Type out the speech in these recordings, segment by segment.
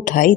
2.5,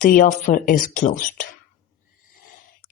The offer is closed।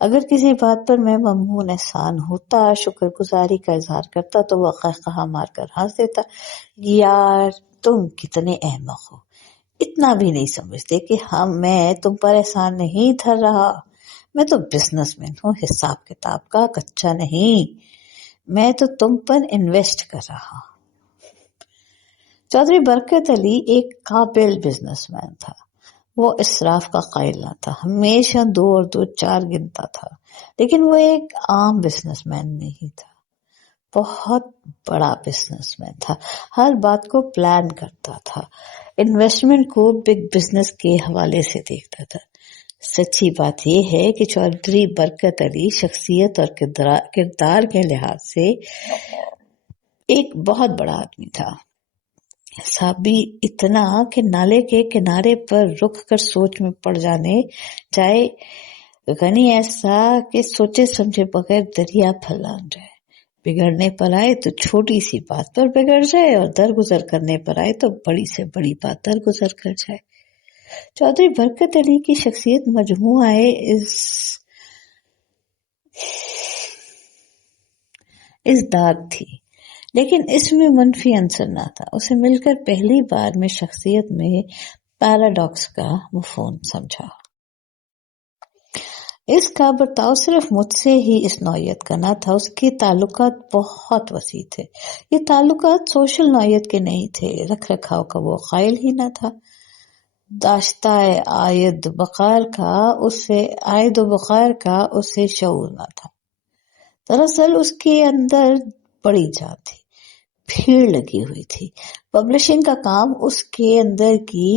اگر کسی بات پر میں ممنون احسان ہوتا، شکر گزاری کا اظہار کرتا تو وہ قہقہا مار کر ہنس دیتا، یار تم کتنے احمق ہو، اتنا بھی نہیں سمجھتے کہ میں تم پر احسان نہیں دھر رہا، میں تو بزنس مین ہوں، حساب کتاب کا کچا نہیں، میں تو تم پر انویسٹ کر رہا ہوں۔ چودھری برکت علی ایک قابل بزنس مین تھا، وہ اسراف کا قائل نہ تھا، ہمیشہ 2 اور 2 4 گنتا تھا، لیکن وہ ایک عام بزنس مین نہیں تھا، بہت بڑا بزنس مین تھا، ہر بات کو پلان کرتا تھا، انویسٹمنٹ کو بگ بزنس کے حوالے سے دیکھتا تھا۔ سچی بات یہ ہے کہ چودھری برکت علی شخصیت اور کردار کے لحاظ سے ایک بہت بڑا آدمی تھا، حسابی اتنا کہ نالے کے کنارے پر رک کر سوچ میں پڑ جائے، غنی ایسا کہ سوچے سمجھے بغیر دریا پھلان جائے، بگڑنے پر آئے تو چھوٹی سی بات پر بگڑ جائے اور درگزر کرنے پر آئے تو بڑی سے بڑی بات درگزر کر جائے۔ چودھری برکت علی کی شخصیت مجموعہ ازداد تھی، لیکن اس میں منفی عنصر نہ تھا، اسے مل کر پہلی بار میں شخصیت میں پیراڈاکس کا مفہوم سمجھا۔ اس کا برتاؤ صرف مجھ سے ہی اس نوعیت کا نہ تھا، اس کے تعلقات بہت وسیع تھے، یہ تعلقات سوشل نوعیت کے نہیں تھے، رکھ رکھاؤ کا وہ قائل ہی نہ تھا، داشتہ عائد و بقار کا اسے شعور نہ تھا۔ دراصل اس کے اندر بڑی جان تھی، بھیڑ لگی ہوئی تھی، پبلشنگ کا کام اس کے اندر کی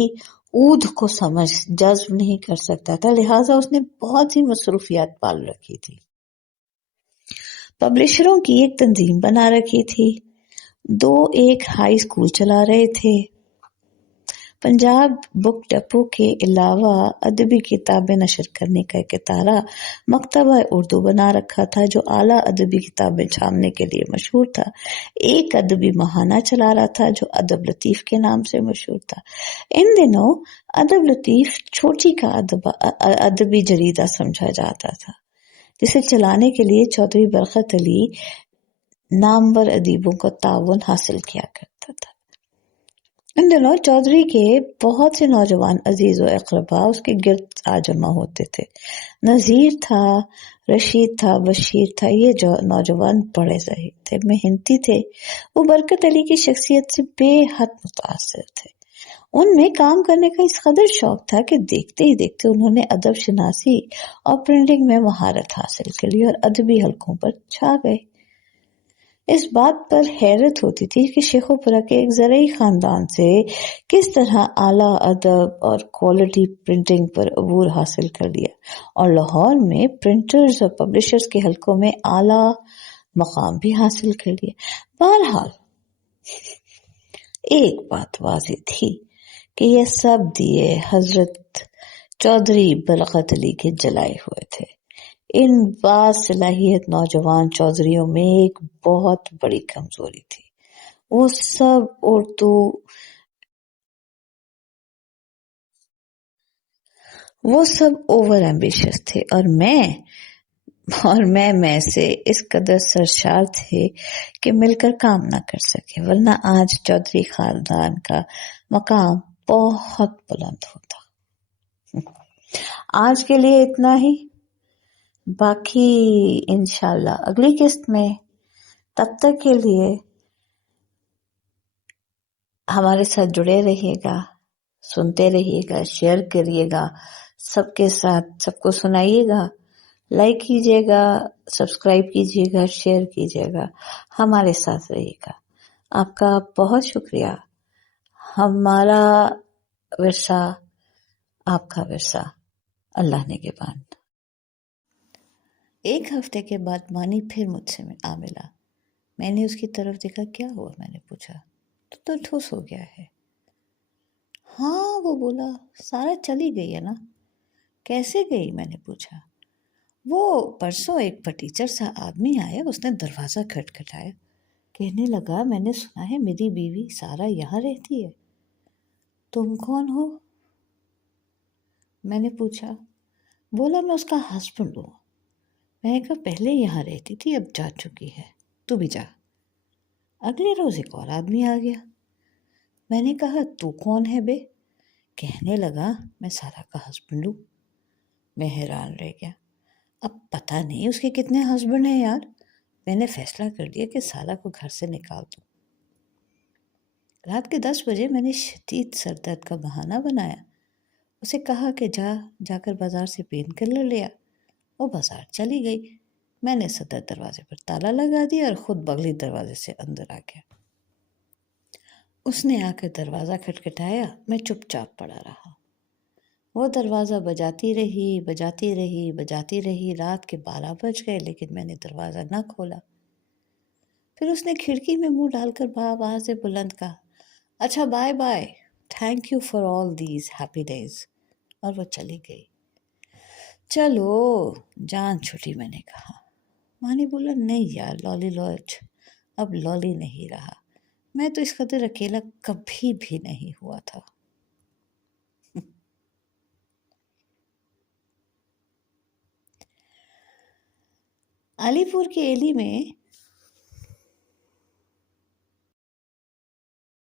اودھ کو جذب نہیں کر سکتا تھا، لہٰذا اس نے بہت سی مصروفیات پال رکھی تھی، پبلشروں کی ایک تنظیم بنا رکھی تھی، 2 ایک ہائی اسکول چلا رہے تھے، پنجاب بک ڈپو کے علاوہ ادبی کتابیں نشر کرنے کا ایک ادارہ مکتبہ اردو بنا رکھا تھا جو اعلیٰ ادبی کتابیں چھاپنے کے لیے مشہور تھا، ایک ادبی ماہانہ چلا رہا تھا جو ادب لطیف کے نام سے مشہور تھا۔ ان دنوں ادب لطیف چھوٹی کا ادبی جریدہ سمجھا جاتا تھا، جسے چلانے کے لیے چودھری برکت علی نامور ادیبوں کا تعاون حاصل کیا کرتا تھا۔ ان دنوں چودھری کے بہت سے نوجوان عزیز و اقربا اس کے گرد جمع ہوتے تھے، نذیر تھا، رشید تھا، بشیر تھا، یہ نوجوان بڑے ظاہر تھے، محنتی تھے، وہ برکت علی کی شخصیت سے بے حد متاثر تھے، ان میں کام کرنے کا اس قدر شوق تھا کہ دیکھتے ہی دیکھتے انہوں نے ادب شناسی اور پرنٹنگ میں مہارت حاصل کر لی اور ادبی حلقوں پر چھا گئے۔ اس بات پر حیرت ہوتی تھی کہ شیخو پورہ کے ایک زرعی خاندان سے کس طرح اعلیٰ ادب اور کوالٹی پرنٹنگ پر عبور حاصل کر لیا اور لاہور میں پرنٹرز اور پبلشرز کے حلقوں میں اعلیٰ مقام بھی حاصل کر لیا۔ بہرحال ایک بات واضح تھی کہ یہ سب دیے حضرت چودھری برکت علی کے جلائے ہوئے تھے۔ ان باصلاحیت نوجوان چودھریوں میں ایک بہت بڑی کمزوری تھی، وہ سب اوور ایمبیشس تھے اور میں سے اس قدر سرشار تھے کہ مل کر کام نہ کر سکے، ورنہ آج چودھری خاندان کا مقام بہت بلند ہوتا۔ آج کے لیے اتنا ہی، باقی انشاءاللہ اگلی قسط میں، تب تک کے لیے ہمارے ساتھ جڑے رہیے گا، سنتے رہیے گا، شیئر کریے گا، سب کے ساتھ، سب کو سنائیے گا، لائک کیجیے گا، سبسکرائب کیجیے گا، شیئر کیجیے گا، ہمارے ساتھ رہیے گا۔ آپ کا بہت شکریہ۔ ہمارا ورثہ آپ کا ورثہ، اللہ نگہبان۔ ایک ہفتے کے بعد مانی پھر مجھ سے ملا، میں نے اس کی طرف دیکھا، کیا ہوا؟ میں نے پوچھا۔ تو ٹھوس ہو گیا ہے۔ ہاں، وہ بولا، سارا چلی گئی ہے نا؟ کیسے گئی؟ میں نے پوچھا۔ وہ پرسوں ایک ٹیچر سا آدمی آیا، اس نے دروازہ کھٹکھٹایا، کہنے لگا میں نے سنا ہے میری بیوی سارا یہاں رہتی ہے۔ تم کون ہو؟ میں نے پوچھا۔ بولا میں اس کا ہسبینڈ ہوں۔ میں نے کہا پہلے یہاں رہتی تھی، اب جا چکی ہے، تو بھی جا۔ اگلے روز ایک اور آدمی آ گیا۔ میں نے کہا تو کون ہے بے؟ کہنے لگا میں سارا کا ہسبینڈ ہوں۔ میں حیران رہ گیا۔ اب پتہ نہیں اس کے کتنے ہسبینڈ ہیں یار۔ میں نے فیصلہ کر دیا کہ سارا کو گھر سے نکال دوں۔ رات کے 10 بجے میں نے شدید سر درد کا بہانہ بنایا، اسے کہا کہ جا کر بازار سے پین کلر لیا۔ وہ بازار چلی گئی۔ میں نے صدر دروازے پر تالا لگا دیا اور خود بغلی دروازے سے اندر آ گیا۔ اس نے آ کر دروازہ کھٹکھٹایا، میں چپ چاپ پڑا رہا۔ وہ دروازہ بجاتی رہی، رات کے 12 بج گئے لیکن میں نے دروازہ نہ کھولا۔ پھر اس نے کھڑکی میں منہ ڈال کر بآواز سے بلند کہا، اچھا bye bye, thank you for all these happy days, اور وہ چلی گئی۔ چلو جان چھٹی، میں نے کہا۔ ماں نے بولا نہیں یار لالی لاج، اب لالی نہیں رہا، میں تو اس قدر اکیلا کبھی بھی نہیں ہوا تھا۔ علی پور کی ایلی میں